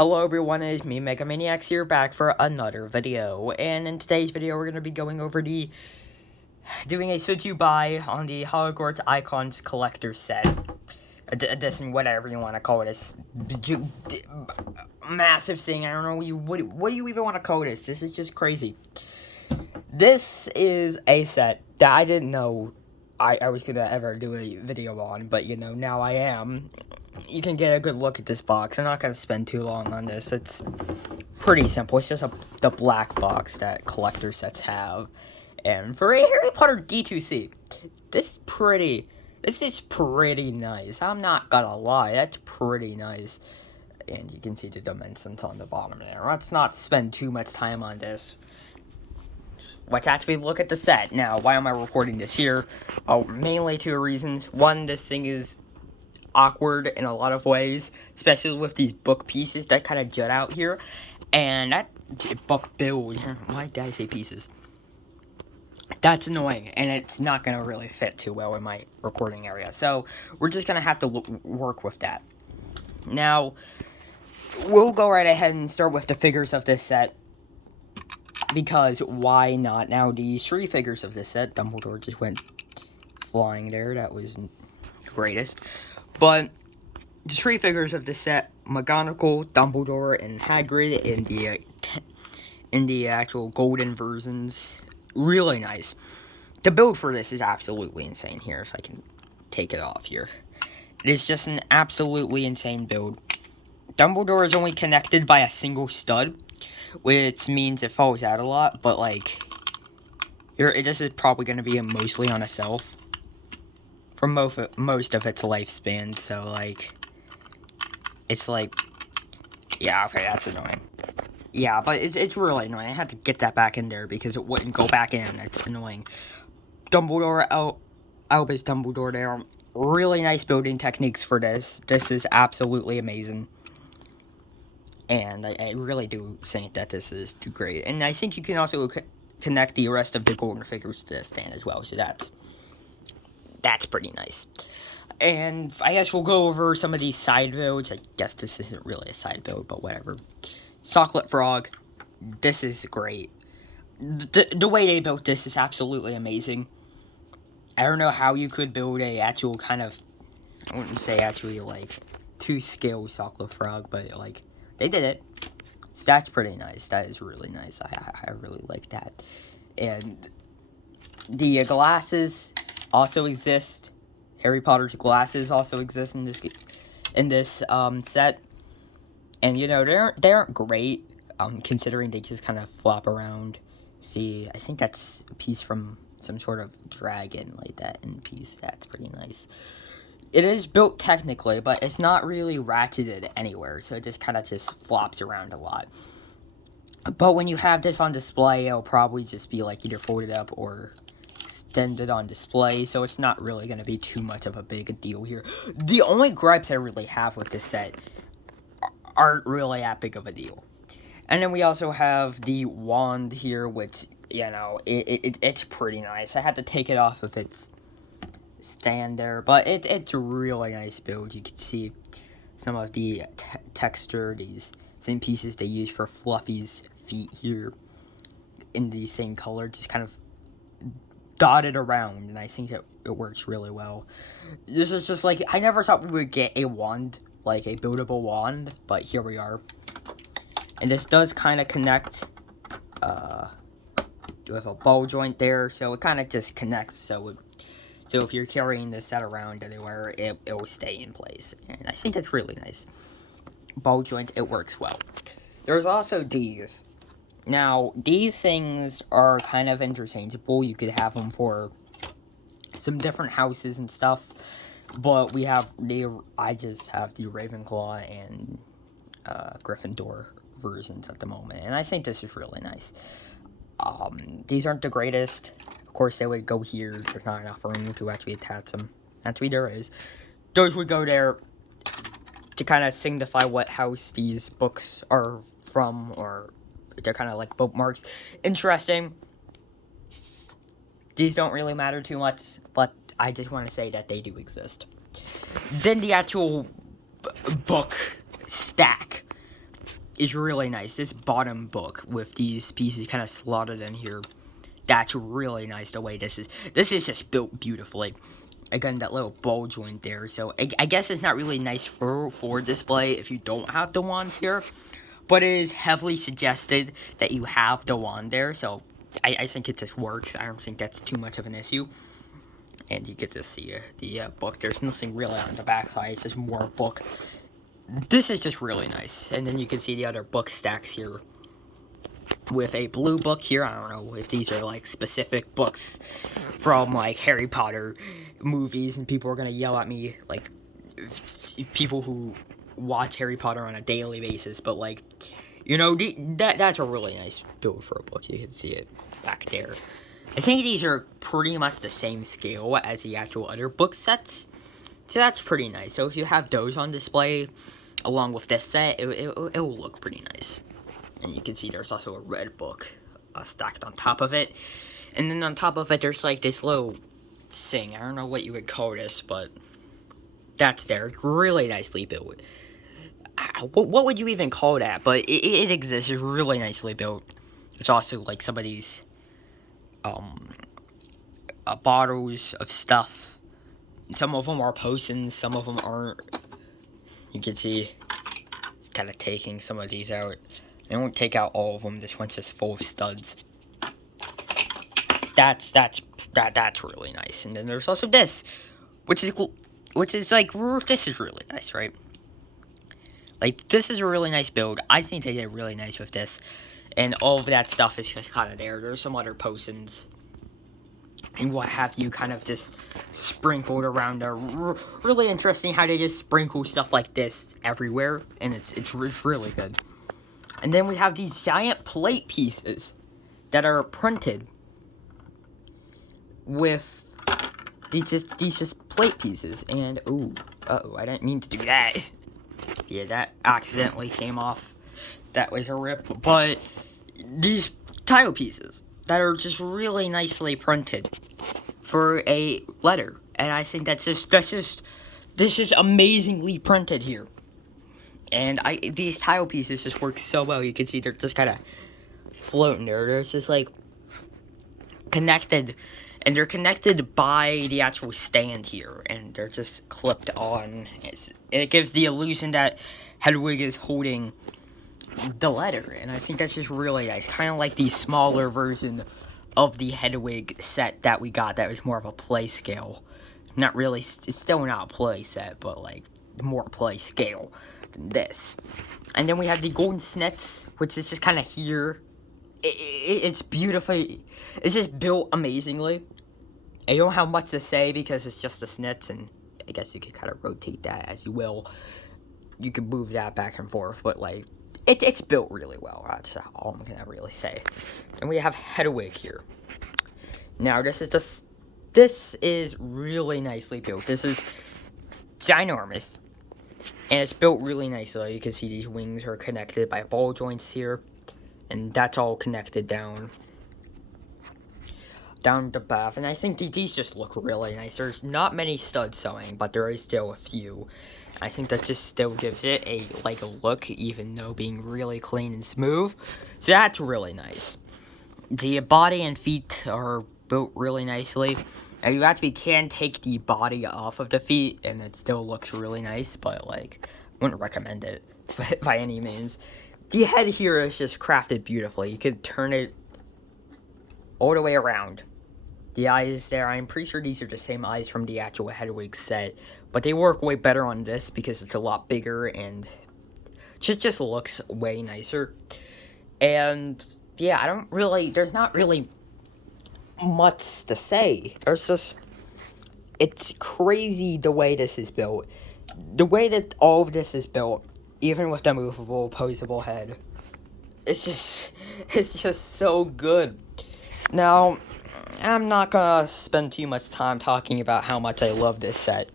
Hello everyone, it's me, Mega Maniacs here, back for another video. And in today's video, we're going to be going over doing a should you buy on the Hogwarts Icons Collector Set. Edition, whatever you want to call it. This massive thing, I don't know, what do you even want to call this? This is just crazy. This is a set that I didn't know I was going to ever do a video on, but you know, now I am. You can get a good look at this box. I'm not going to spend too long on this. It's pretty simple. It's just the black box that collector sets have. And for a Harry Potter D2C, this is pretty nice. I'm not going to lie. That's pretty nice. And you can see the dimensions on the bottom there. Let's not spend too much time on this. Let's actually look at the set. Now, why am I recording this here? Mainly two reasons. One, this thing is awkward in a lot of ways, especially with these book pieces that kind of jut out here. And that book build, why did I say pieces? That's annoying, and it's not going to really fit too well in my recording area. So, we're just going to have to work with that. Now, we'll go right ahead and start with the figures of this set. Because why not? Now, these three figures of this set, Dumbledore just went flying there. That was greatest. But the three figures of this set, McGonagall, Dumbledore, and Hagrid in the actual golden versions, really nice. The build for this is absolutely insane here, if I can take it off here. It is just an absolutely insane build. Dumbledore is only connected by a single stud, which means it falls out a lot, but like, this is probably going to be mostly on a shelf for most of its lifespan, so like, it's like, yeah, okay, that's annoying. Yeah, but it's really annoying. I had to get that back in there because it wouldn't go back in. It's annoying. Dumbledore, Albus Dumbledore there. Really nice building techniques for this. This is absolutely amazing. And I really do think that this is great. And I think you can also connect the rest of the golden figures to this stand as well. So that's pretty nice. And I guess we'll go over some of these side builds. I guess this isn't really a side build, but whatever. Socklet Frog. This is great. The way they built this is absolutely amazing. I don't know how you could build a actual kind of, I wouldn't say actually like 2-scale Socklet Frog, but like, they did it. So that's pretty nice. That is really nice. I really like that. And the glasses also exist. Harry Potter's glasses also exist in this set. And you know, they aren't great, considering they just kind of flop around. See, I think that's a piece from some sort of dragon like that in piece. That's pretty nice. It is built technically, but it's not really ratcheted anywhere, so it just kind of flops around a lot. But when you have this on display, it'll probably just be like either folded up or extended on display, so it's not really going to be too much of a big deal here. The only gripes I really have with this set aren't really that big of a deal. And then we also have the wand here, which, you know, it's pretty nice. I had to take it off of its stand there, but it's a really nice build. You can see some of the texture, these same pieces they use for Fluffy's feet here in the same color, just kind of dotted around, and I think it works really well. This is just like, I never thought we would get a wand, like a buildable wand, but here we are. And this does kind of connect with a ball joint there, so it kind of just connects, so if you're carrying this set around anywhere, it will stay in place. And I think that's really nice. Ball joint, it works well. There's also these. Now, these things are kind of interchangeable. You could have them for some different houses and stuff. But I just have the Ravenclaw and Gryffindor versions at the moment. And I think this is really nice. These aren't the greatest. Of course, they would go here. There's not enough room to actually attach them. Actually, there is. Those would go there to kind of signify what house these books are from, or they're kind of like bookmarks. Interesting. These don't really matter too much, but I just want to say that they do exist. Then the actual book stack. is really nice. This bottom book with these pieces kind of slotted in here, that's really nice the way this is. This is just built beautifully. Again, that little ball joint there. So I guess it's not really nice for display if you don't have the wand here. But it is heavily suggested that you have the wand there. So I think it just works. I don't think that's too much of an issue. And you get to see the book. There's nothing really on the back side. It's just more book. This is just really nice. And then you can see the other book stacks here. With a blue book here. I don't know if these are like specific books from like Harry Potter movies. And people are going to yell at me. Like people who watch Harry Potter on a daily basis. But like, you know, that's a really nice build for a book. You can see it back there. I think these are pretty much the same scale as the actual other book sets. So that's pretty nice. So if you have those on display, along with this set, it will look pretty nice. And you can see there's also a red book stacked on top of it. And then on top of it, there's like this little thing. I don't know what you would call this, but that's there. It's really nicely built. What would you even call that? But it exists. It's really nicely built. It's also like some of these bottles of stuff. Some of them are potions, some of them aren't. You can see kind of taking some of these out. I won't take out all of them. This one's just full of studs. That's really nice. And then there's also this, which is cool. Which is like, this is really nice, right? Like, this is a really nice build. I think they did really nice with this. And all of that stuff is just kind of there. There's some other potions and what have you kind of just sprinkled around there. Really interesting how they just sprinkle stuff like this everywhere. And it's really good. And then we have these giant plate pieces that are printed with these just plate pieces. And, uh-oh, I didn't mean to do that. Yeah, that accidentally came off. That was a rip. But these tile pieces that are just really nicely printed for a letter. And I think this is amazingly printed here. And these tile pieces just work so well. You can see they're just kind of floating there. They're just like connected. And they're connected by the actual stand here. And they're just clipped on. It gives the illusion that Hedwig is holding the letter. And I think that's just really nice. Kind of like the smaller version of the Hedwig set that we got. That was more of a play scale. Not really, it's still not a play set. But like more play scale than this. And then we have the golden snits, which is just kind of here. It's beautiful. It's just built amazingly. I don't have much to say because it's just the snits, and I guess you could kind of rotate that as you will. You can move that back and forth, but like it's built really well. That's all I'm gonna really say. And we have Hedwig here. Now this is really nicely built. This is ginormous, and it's built really nicely. You can see these wings are connected by ball joints here. And that's all connected down the back. And I think these just look really nice. There's not many studs sewing, but there is still a few. I think that just still gives it a look, even though being really clean and smooth. So that's really nice. The body and feet are built really nicely. And you actually can take the body off of the feet, and it still looks really nice. But like, I wouldn't recommend it by any means. The head here is just crafted beautifully. You could turn it all the way around. The eyes there, I'm pretty sure these are the same eyes from the actual Hedwig set. But they work way better on this because it's a lot bigger and just looks way nicer. And yeah, there's not really much to say. It's crazy the way this is built. The way that all of this is built. Even with the movable, posable head. It's just so good. Now, I'm not gonna spend too much time talking about how much I love this set.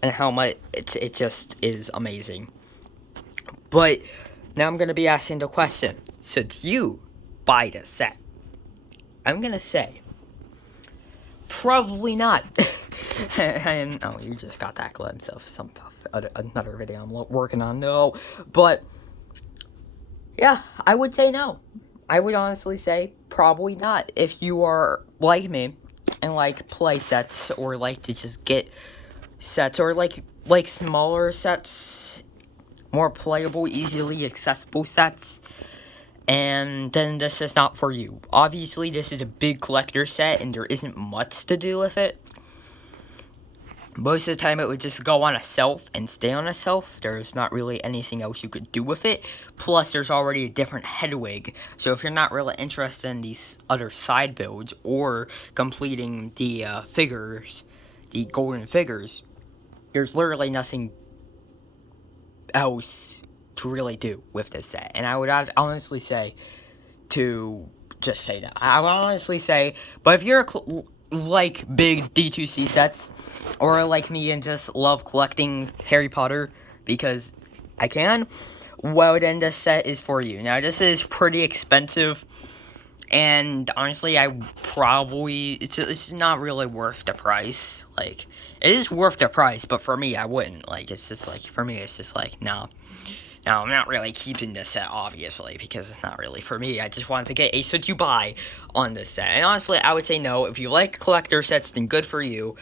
And how much it just is amazing. But, now I'm gonna be asking the question. Should you buy this set? I'm gonna say, probably not. And, oh, you just got that glimpse of another video I'm working on. No, but Yeah, I would say no. I would honestly say probably not. If you are like me and like play sets or like to just get sets or like smaller sets, more playable, easily accessible sets, and then this is not for you. Obviously, this is a big collector set and there isn't much to do with it. Most of the time it would just go on a shelf and stay on a shelf. There's not really anything else you could do with it. Plus, there's already a different Hedwig. So if you're not really interested in these other side builds or completing the figures, the golden figures, there's literally nothing else to really do with this set. And I would honestly say to just say that. I would honestly say, but if you're like big D2C sets, or like me and just love collecting Harry Potter because I can, well then this set is for you. Now this is pretty expensive, and honestly I probably, it's not really worth the price. Like, it is worth the price, but for me I wouldn't. Like, it's just like, for me it's just like, no. Now, I'm not really keeping this set, obviously, because it's not really for me. I just wanted to get a set you buy on this set. And honestly, I would say no. If you like collector sets, then good for you.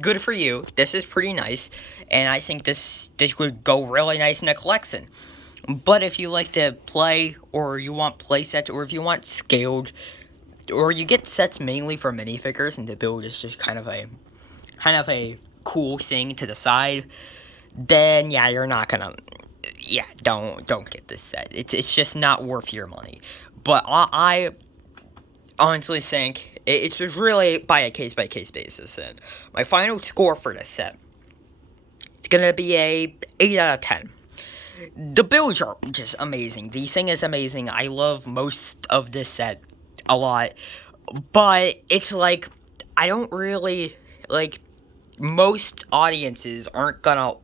Good for you. This is pretty nice. And I think this would go really nice in a collection. But if you like to play, or you want play sets, or if you want scaled, or you get sets mainly for minifigures, and the build is just kind of a cool thing to the side, then yeah, you're not gonna, yeah, don't get this set. It's just not worth your money. But I honestly think it's just really by a case-by-case basis. And my final score for this set, it's gonna be a 8 out of 10. The builds are just amazing. The thing is amazing. I love most of this set a lot. But it's like, I don't really, like, most audiences aren't gonna,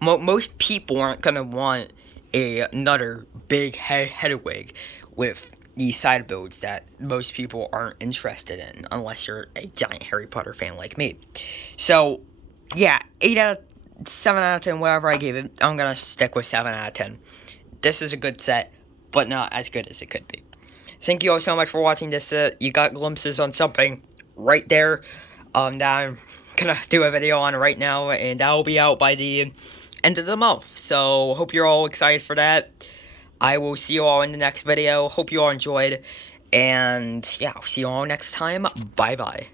most people aren't gonna want another big Hedwig with these side builds that most people aren't interested in, unless you're a giant Harry Potter fan like me. So, yeah, 7 out of 10, whatever I gave it, I'm gonna stick with 7 out of 10. This is a good set, but not as good as it could be. Thank you all so much for watching this. You got glimpses on something right there that I'm gonna do a video on right now, and that will be out by the end of the month. So hope you're all excited for that. I will see you all in the next video. Hope you all enjoyed, and yeah, I'll see you all next time. Bye bye.